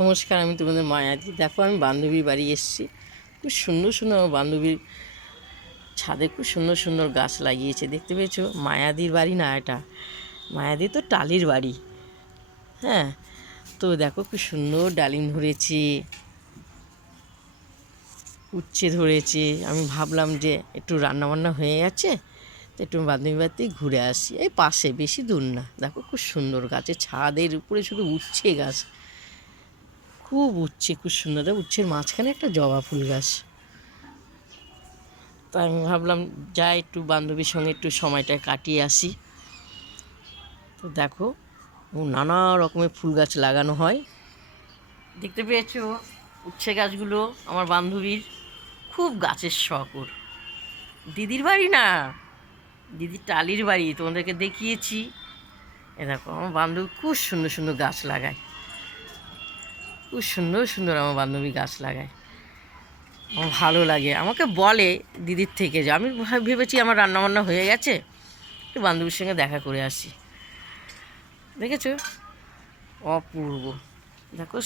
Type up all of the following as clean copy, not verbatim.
নমস্কার, আমি তোমাদের মায়াদি। দেখো, আমি বান্ধবীর বাড়ি এসেছি। খুব সুন্দর সুন্দর আমার বান্ধবীর ছাদে খুব সুন্দর সুন্দর গাছ লাগিয়েছে, দেখতে পেয়েছো? মায়াদির বাড়ি না এটা, মায়াদি তো টালির বাড়ি। হ্যাঁ, তো দেখো খুব সুন্দর ডালিম ধরেছে, উচ্ছে ধরেছে। আমি ভাবলাম যে একটু রান্নাবান্না হয়ে গেছে, তো একটু বান্ধবী বাড়িতেই ঘুরে আসি। এই পাশে, বেশি দূর না। দেখো খুব সুন্দর গাছের ছাদের উপরে শুধু উচ্ছে গাছ, খুব উচ্ছে, খুব সুন্দর। উচ্ছের মাঝখানে একটা জবা ফুল গাছ। তো আমি ভাবলাম যাই একটু বান্ধবীর সঙ্গে একটু সময়টা কাটিয়ে আসি। তো দেখো, নানা রকমের ফুল গাছ লাগানো হয়, দেখতে পেয়েছো? উচ্ছে গাছগুলো আমার বান্ধবীর খুব গাছের শখ ওর। দিদির বাড়ি না, দিদির টালির বাড়ি, তোমাদেরকে দেখিয়েছি। এ দেখো, আমার বান্ধবী খুব সুন্দর সুন্দর গাছ লাগায়, খুব সুন্দর সুন্দর আমার বান্ধবী গাছ লাগায়। আমার ভালো লাগে, আমাকে বলে দিদির থেকে যে আমি ভেবেছি আমার রান্নাবান্না হয়ে গেছে, একটু বান্ধবীর সঙ্গে দেখা করে আসি। দেখেছো? অপূর্ব। দেখো,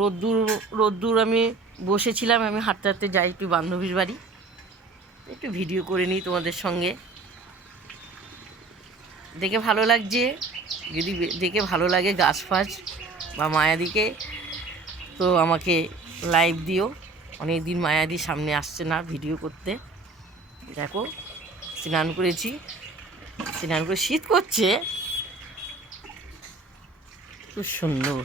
রোদ্দুর রোদ্দুর আমি বসেছিলাম, আমি হাঁটতে হাঁটতে যাই একটু বান্ধবীর বাড়ি, একটু ভিডিও করে নিই তোমাদের সঙ্গে। দেখে ভালো লাগছে। যদি দেখে ভালো লাগে গাছ ফাছ বা মায়াদিকে, তো আমাকে লাইভ দিও। অনেক দিন মায়াদি সামনে আসছে না ভিডিও করতে। দেখো, স্নান করেছি, স্নান করে শীত করছে, খুব সুন্দর।